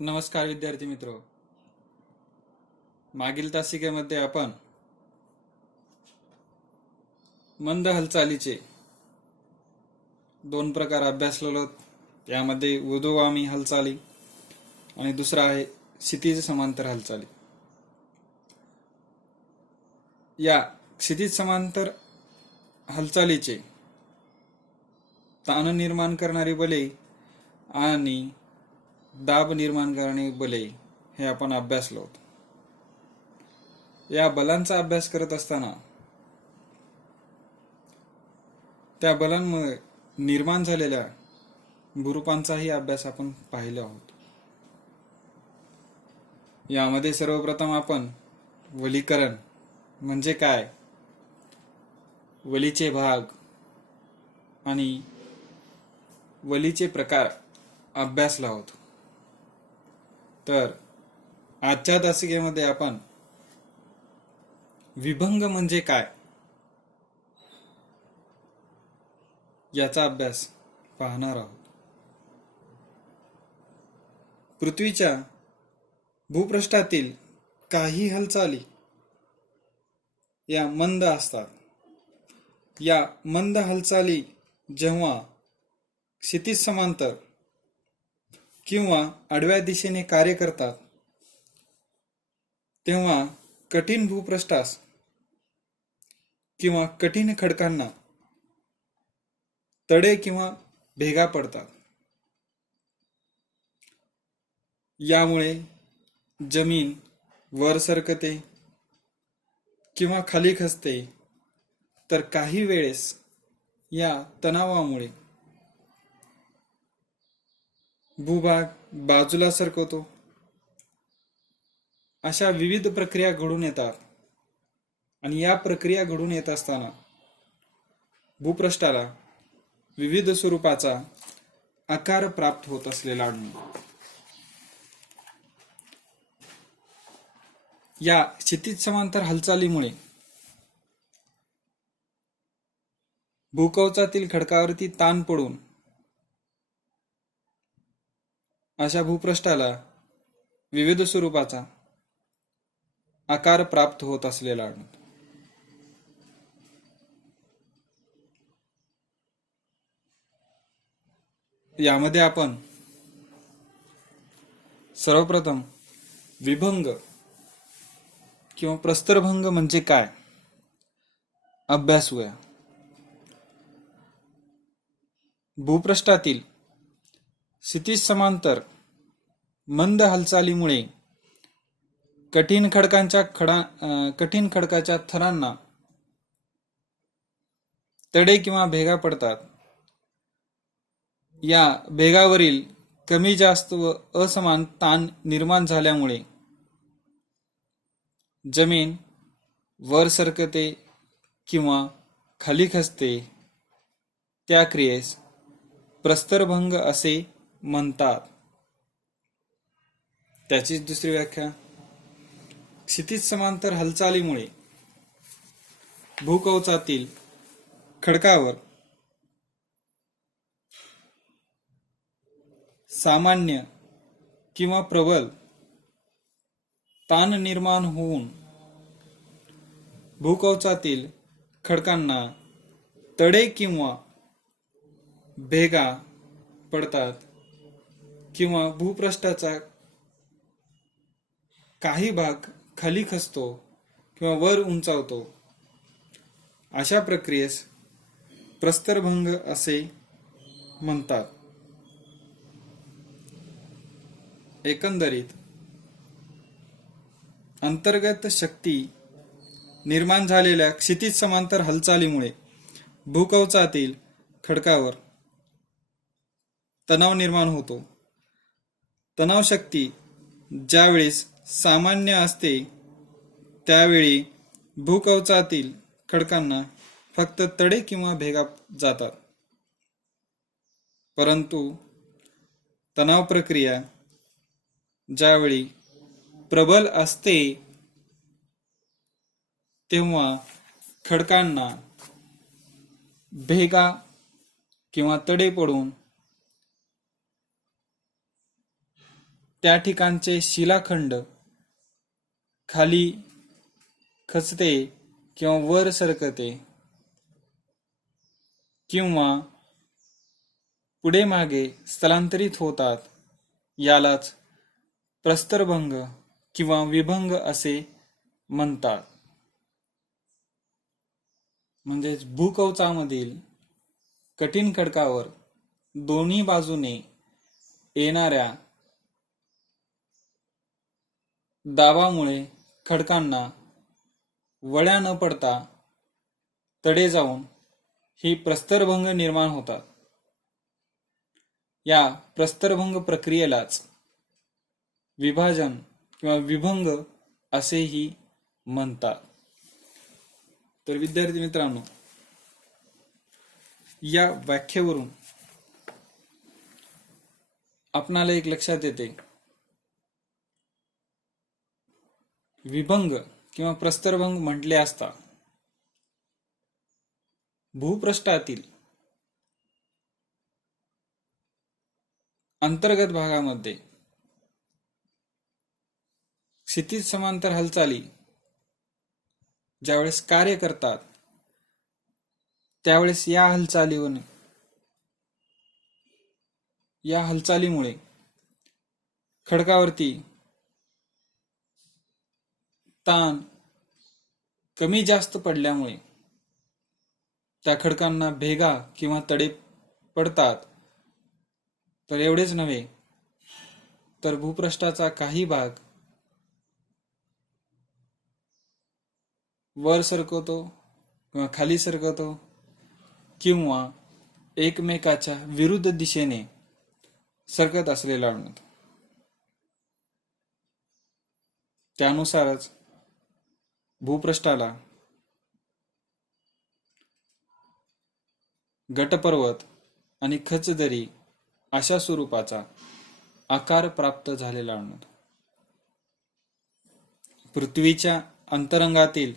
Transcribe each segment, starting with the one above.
नमस्कार विद्यार्थी मित्र. मागील तासिकेमध्ये आपण मंद हालचालीचे दोन प्रकार अभ्यासलेलो. यामध्ये ऊर्ध्वगामी हालचाली आणि दुसरा आहे क्षितिज समांतर हालचाली. या क्षितिज समांतर हालचालीचे ताण निर्माण करणारी बले आणि दाब निर्माण करणारी बले हे आपण अभ्यासलो. या बलांचा अभ्यास करत असताना त्या बलांमुळे निर्माण झालेल्या भूरूपांचाही अभ्यास आपण पाहिला आहोत. यामध्ये सर्वप्रथम आपण वलीकरण म्हणजे काय, वलीचे भाग आणि वलीचे प्रकार अभ्यासला आहोत. तर आजच्या तासिकेमध्ये आपण विभंग म्हणजे काय याचा अभ्यास पाहणार आहोत. पृथ्वीच्या भूपृष्ठातील काही हालचाली या मंद असतात. या मंद हालचाली जेव्हा क्षितिज समांतर किंवा आडव्या दिशेने कार्य करतात तेव्हा कठीण भूपृष्ठास किंवा कठीण खडकांना तडे किंवा भेगा पडतात. यामुळे जमीन वर सरकते किंवा खाली खचते. तर काही वेळेस या तणावामुळे भूभाग बाजूला सरकवतो. अशा विविध प्रक्रिया घडून येतात आणि या प्रक्रिया घडून येत असताना भूपृष्ठाला विविध स्वरूपाचा आकार प्राप्त होत असलेला आढळतो. या क्षितिज समांतर हालचालीमुळे भूकवचातील खडकावरती ताण पडून अशा भूपृष्ठाला विविध स्वरूपाचा आकार प्राप्त होत असलेला आढळतो. यामध्ये आपण सर्वप्रथम विभंग किंवा प्रस्तरभंग म्हणजे काय अभ्यासूया. भूपृष्ठातील क्षितिज समांतर मंद हालचालीमुळे कठीण खडकाच्या थरांना तडे किंवा भेगा पडतात. या भेगावरील कमी जास्त व असमान ताण निर्माण झाल्यामुळे जमीन वर सरकते किंवा खाली खचते. त्या क्रियेस प्रस्तरभंग असे म्हणतात. त्याचीच दुसरी व्याख्या, क्षितिज समांतर हालचालीमुळे भूकवचातील खडकावर सामान्य किंवा प्रबल ताण निर्माण होऊन भूकवचातील खडकांना तडे किंवा भेगा पडतात किंवा भूपृष्ठाचा काही भाग खाली खचतो किंवा वर उंचावतो. अशा प्रक्रियेस प्रस्तरभंग असे म्हणतात. एकंदरीत अंतर्गत शक्ती निर्माण झालेल्या क्षितिज समांतर हालचालीमुळे भूकवचातील खडकावर तणाव निर्माण होतो. तणाव शक्ती ज्यावेळेस सामान्य असते त्यावेळी भूकवचातील खडकांना फक्त तडे किंवा भेगा जातात. परंतु तणाव प्रक्रिया ज्यावेळी प्रबल असते तेव्हा खडकांना भेगा किंवा तडे पडून त्या ठिकाणचे शिलाखंड खाली खचते किंवा वर सरकते किंवा पुढे मागे स्थलांतरित होतात, यालाच प्रस्तरभंग किंवा विभंग असे म्हणतात. म्हणजेच भूकवचामधील कठीण खडकावर दोन्ही बाजूने येणाऱ्या दाबामुळे खडकांना वळ्या न पडता तडे जाऊन ही प्रस्तरभंग निर्माण होतात. या प्रस्तरभंग प्रक्रियेलाच विभाजन किंवा विभंग असेही म्हणतात. तर विद्यार्थी मित्रांनो, या व्याख्येवरून आपणाला एक लक्षात येते, विभंग किंवा प्रस्तरभंग म्हटले असता भूपृष्ठातील अंतर्गत भागामध्ये क्षितिज समांतर हालचाली ज्यावेळेस कार्य करतात, त्यावेळेस या हालचालीमुळे खडकावरती ताण कमी जास्त पडल्यामुळे त्या खडकांना भेगा किंवा तडे पडतात. तर एवढेच नव्हे, तर भूपृष्ठाचा काही भाग वर सरकतो किंवा खाली सरकतो किंवा एकमेकाच्या विरुद्ध दिशेने सरकत असलेला आढळतो. त्यानुसारच भूपृष्ठाला गटपर्वत आणि खचदरी अशा स्वरूपाचा आकार प्राप्त झालेला आढळतो. पृथ्वीच्या अंतरंगातील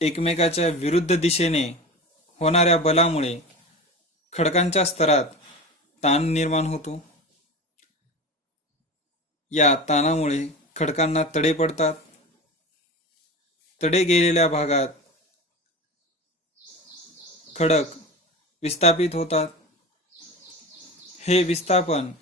एकमेकाच्या विरुद्ध दिशेने होणाऱ्या बलामुळे खडकांच्या स्तरात ताण निर्माण होतो. या ताणामुळे खडकांना तडे पडतात. तडे गेलेल्या भागात खडक विस्थापित होतात. हे विस्थापन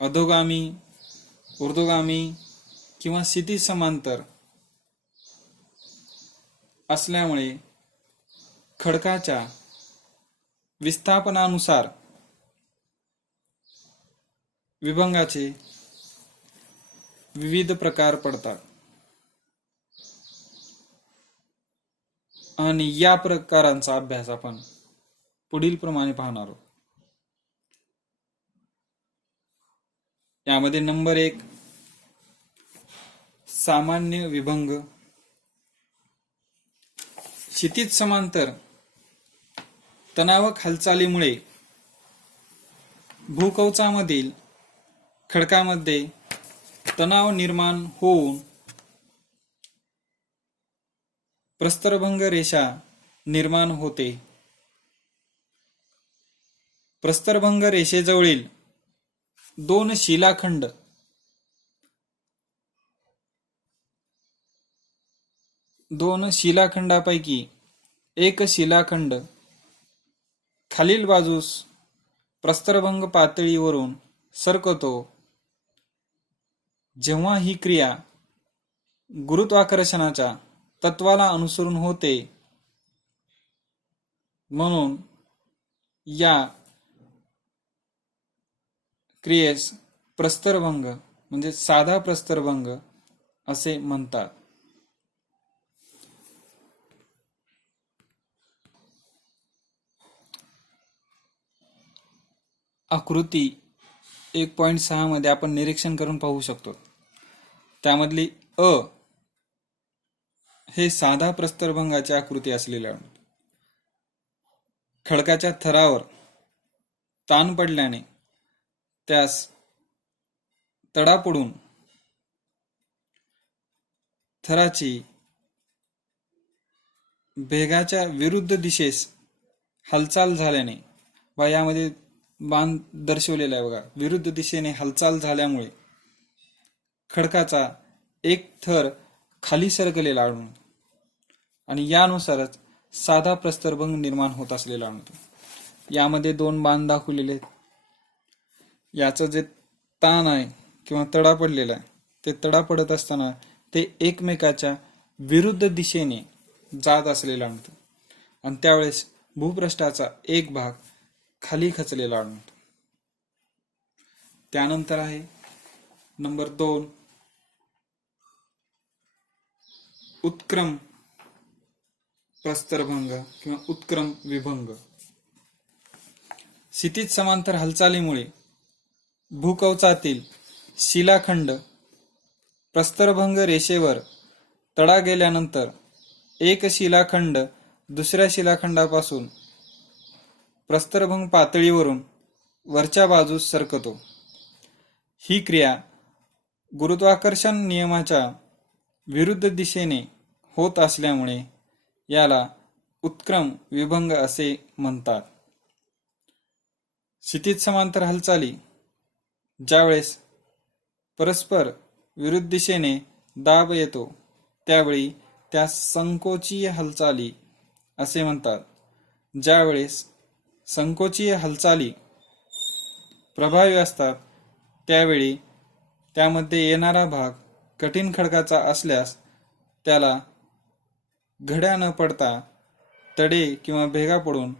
अधोगामी, ऊर्ध्वगामी किंवा क्षितिज समांतर असल्यामुळे खडकाच्या विस्थापनानुसार विभंगाचे विविध प्रकार पडतात आणि या प्रकारांचा अभ्यास आपण पुढील प्रमाणे पाहणार आहोत. यामध्ये नंबर 1 सामान्य विभंग. क्षितिज समांतर तणावक हालचालीमुळे भूकवचामधील खडकामध्ये तणाव निर्माण होऊन प्रस्तरभंग रेषा निर्माण होते. प्रस्तरभंग रेषेजवळील दोन शिलाखंडापैकी एक शिलाखंड खालील बाजूस प्रस्तरभंग पातळीवरून सरकतो. जेव्हा ही क्रिया गुरुत्वाकर्षणाच्या तत्वाला अनुसरून होते, म्हणून या क्रियेस प्रस्तरभंग म्हणजे साधा प्रस्तरभंग असे म्हणतात. आकृती 1.6 मध्ये आपण निरीक्षण करून पाहू शकतो. त्यामधली अ हे साधा प्रस्तरभंगाची आकृती असलेली आहे. खडकाच्या थरावर ताण पडल्याने त्यास तडा पडून थराची भेगाच्या विरुद्ध दिशेस हालचाल झाल्याने व यामध्ये बाण दर्शवलेला आहे बघा. विरुद्ध दिशेने हालचाल झाल्यामुळे खडकाचा एक थर खाली सरकलेला आढळतो आणि यानुसारच साधा प्रस्तरभंग निर्माण होत असलेला आढळतो. यामध्ये 2 बाण दाखवलेले आहेत. याचं जे ताण आहे किंवा तडा पडलेला आहे, ते तडा पडत असताना ते एकमेकाच्या विरुद्ध दिशेने जात असलेला आढळतो आणि त्यावेळेस भूपृष्ठाचा एक भाग खाली खचलेला आढळतो. त्यानंतर आहे नंबर 2, उत्क्रम प्रस्तरभंग किंवा उत्क्रम विभंग. क्षितिज समांतर हालचालीमुळे भूकवचातील शिलाखंड प्रस्तरभंग रेषेवर तडा गेल्यानंतर एक शिलाखंड दुसऱ्या शिलाखंडापासून प्रस्तरभंग पातळीवरून वरच्या बाजूस सरकतो. ही क्रिया गुरुत्वाकर्षण नियमाच्या विरुद्ध दिशेने होत असल्यामुळे याला उत्क्रम विभंग असे म्हणतात. क्षितिज समांतर हालचाली ज्यावेळेस परस्पर विरुद्ध दिशेने दाब येतो त्यावेळी त्या संकोचीय हालचाली असे म्हणतात. ज्यावेळेस संकोचीय हालचाली प्रभावी असतात त्यावेळी त्यामध्ये येणारा भाग कठीण खडकाचा असल्यास त्याला घड्या न पडता तडे किंवा भेगा पडून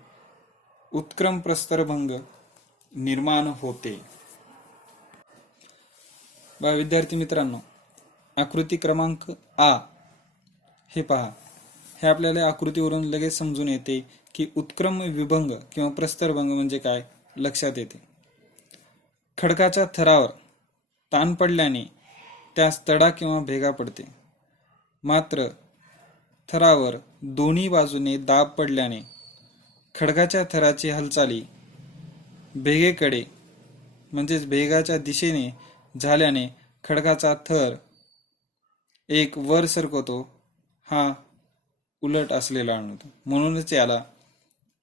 उत्क्रम प्रस्तरभंग निर्माण होते. विद्यार्थी मित्रांनो, आकृती क्रमांक आ हे पहा. हे आपल्याला आकृतीवरून लगेच समजून येते की उत्क्रम विभंग किंवा प्रस्तरभंग म्हणजे काय लक्षात येते. खडकाच्या थरावर ताण पडल्याने त्यास तडा किंवा भेगा पडते. मात्र थरावर दोन्ही बाजूने दाब पडल्याने खडकाच्या थराची हालचाली भेगेकडे म्हणजेच भेगाच्या दिशेने झाल्याने खडकाचा थर एक वर सरकतो, हा उलट असलेला आढळतो. म्हणूनच याला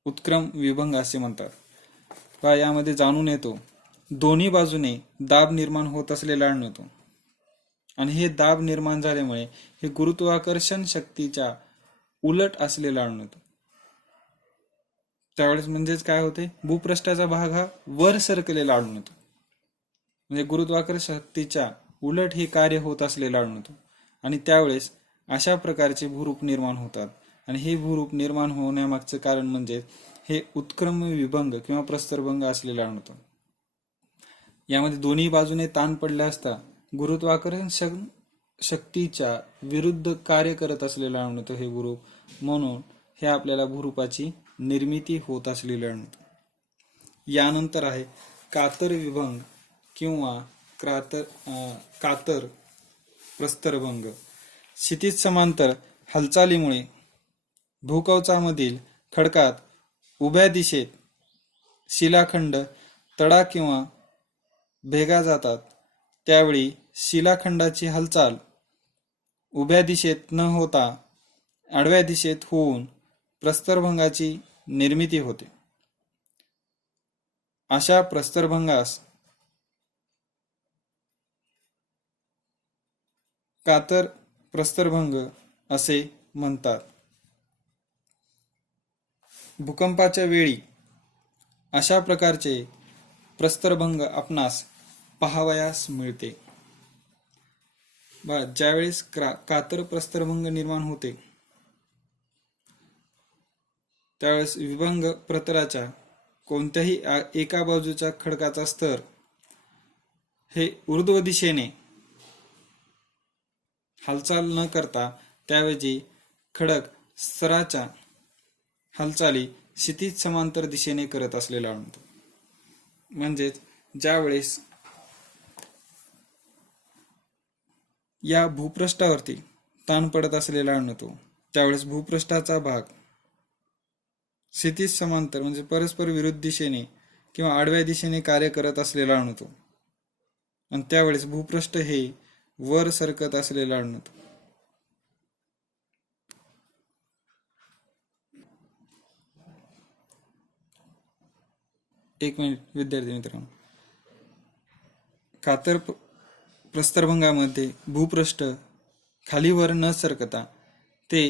उत्क्रम विभंग असे म्हणतात. यामध्ये जाणून येतो दोन्ही बाजूने दाब निर्माण होत असलेला आढळतो आणि हे दाब निर्माण झाल्यामुळे हे गुरुत्वाकर्षण शक्तीच्या उलट असलेला आढळतो. त्यावेळेस म्हणजेच काय होते, भूपृष्ठाचा भाग हा वर सरकलेला आढळतो. म्हणजे गुरुत्वाकर्षण शक्तीच्या उलट हे कार्य होत असलेला आढळतो आणि त्यावेळेस अशा प्रकारचे भूरूप निर्माण होतात. आणि हे भूरूप निर्माण होण्यामागचं कारण म्हणजे हे उत्क्रम विभंग किंवा प्रस्तरभंग असलेला आढळतो. यामध्ये दोन्ही बाजूने ताण पडले असता गुरुत्वाकर्षण शक्तीच्या विरुद्ध कार्य करत असलेला आढळतो हे भूरूप. म्हणून हे आपल्याला भूरूपाची निर्मिती होत असलेली आढळते. यानंतर आहे कातर विभंग किंवा कातर प्रस्तरभंग. क्षितिज समांतर हालचालीमुळे भूकवचामधील खडकात उभ्या दिशेत शिलाखंड तडा किंवा भेगा जातात. त्यावेळी शिलाखंडाची हालचाल उभ्या दिशेत न होता आडव्या दिशेत होऊन प्रस्तरभंगाची निर्मिती होते. अशा प्रस्तरभंगास कातर प्रस्तरभंग असे म्हणतात. भूकंपाच्या वेळी अशा प्रकारचे प्रस्तरभंग आपणास पाहावयास मिळते. ज्यावेळेस कातर प्रस्तरभंग निर्माण होते त्यावेळेस विभंग प्रतलाच्या कोणत्याही एका बाजूच्या खडकाचा स्तर हे ऊर्ध्व दिशेने हालचाल न करता त्याऐवजी खडक स्तराच्या हालचाली क्षितिज समांतर दिशेने करत असलेला आढळतो. म्हणजेच ज्यावेळेस या भूपृष्ठावरती ताण पडत असलेला आढळतो त्यावेळेस भूपृष्ठाचा भाग क्षितिज समांतर म्हणजे परस्पर विरुद्ध दिशेने किंवा आडव्या दिशेने कार्य करत असलेला आढळतो आणि त्यावेळेस भूपृष्ठ हे वर सरकत असलेला आढळतो. एक मिनिट विद्यार्थी मित्रांनो, कातर प्रस्तरभंगामध्ये भूपृष्ठ खालीवर न सरकता ते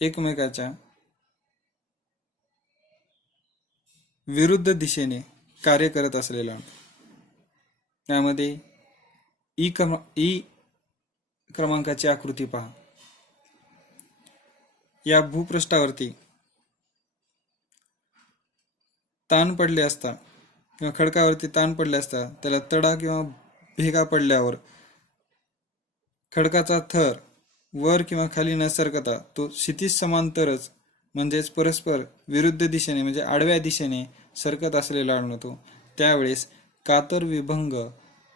एकमेकाच्या विरुद्ध दिशेने कार्य करत असलेला, त्यामध्ये ई क्रमांकाची आकृती पहा. या भूपृष्ठावरती ताण पडले असता किंवा खडकावरती ताण पडले असता त्याला तडा किंवा भेगा पडल्यावर खडकाचा थर वर किंवा खाली न सरकता तो क्षितिज समांतरच म्हणजेच परस्पर विरुद्ध दिशेने म्हणजे आडव्या दिशेने सरकत असलेला आढळतो. त्यावेळेस कातर विभंग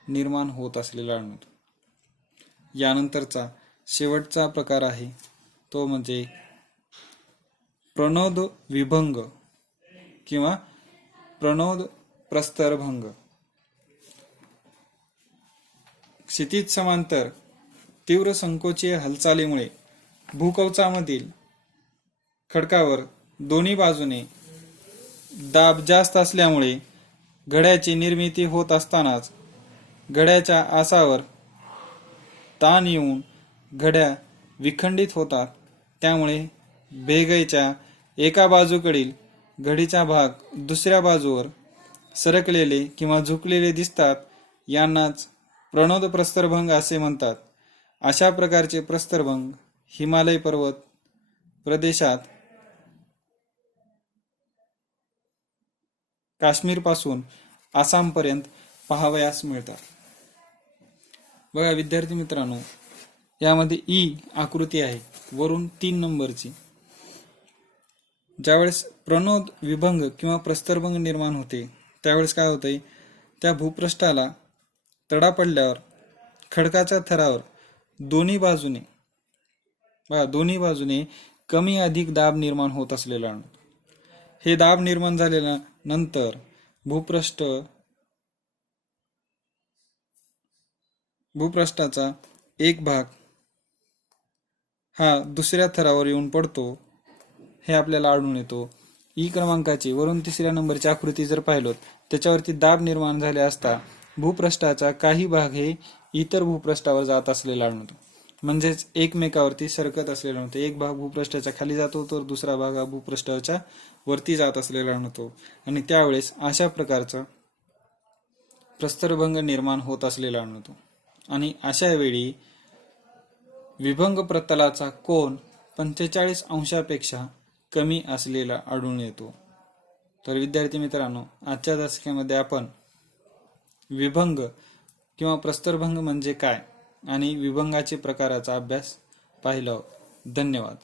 निर्माण होत असलेला आढळतो. यानंतरचा शेवटचा प्रकार आहे तो म्हणजे प्रणोद विभंग किंवा प्रणोद प्रस्तरभंग. क्षितिज समांतर तीव्र संकोचीय हालचालीमुळे भूकवचामधील खडकावर दोन्ही बाजूने दाब जास्त असल्यामुळे घड्याची निर्मिती होत असतानाच घड्याच्या आसावर ताण येऊन घड्या विखंडित होतात. त्यामुळे भेगेच्या एका बाजूकडील घडीचा भाग दुसऱ्या बाजूवर सरकलेले किंवा झुकलेले दिसतात. यांनाच प्रणोद प्रस्तरभंग असे म्हणतात. अशा प्रकारचे प्रस्तरभंग हिमालय पर्वत प्रदेशात काश्मीर पासून आसामपर्यंत पाहावयास मिळतात. बघा विद्यार्थी मित्रांनो, यामध्ये ई आकृती आहे वरून 3 नंबरची. ज्यावेळेस प्रणोद विभंग किंवा प्रस्तरभंग निर्माण होते त्यावेळेस काय होतंय, त्या भूपृष्ठाला तडा पडल्यावर खडकाच्या थरावर दोन्ही बाजूने कमी अधिक दाब निर्माण होत असलेला. हे दाब निर्माण झालेल्या नंतर भूपृष्ठाचा एक भाग हा दुसऱ्या थरावर येऊन पडतो हे आपल्याला आढळून येतो. ई क्रमांकाची वरून 3ऱ्या नंबरची आकृती जर पाहिलो त्याच्यावरती दाब निर्माण झाले असता भूपृष्ठाचा काही भाग हे इतर भूपृष्ठावर जात असलेला आढळतो. म्हणजेच एकमेकावरती सरकत असलेला नव्हतं. एक भाग भूपृष्ठाच्या खाली जातो तर दुसरा भाग हा भूपृष्ठाच्या वरती जात असलेला नव्हतो. आणि त्यावेळेस अशा प्रकारचा प्रस्तरभंग निर्माण होत असलेला आढळतो. आणि अशा वेळी विभंग प्रतलाचा कोन 45 अंशापेक्षा कमी असलेला आढळून येतो. तर विद्यार्थी मित्रांनो, आजच्या दशकामध्ये आपण विभंग किंवा प्रस्तरभंग म्हणजे काय आणि विभंगाचे प्रकाराचा अभ्यास पाहिला. धन्यवाद.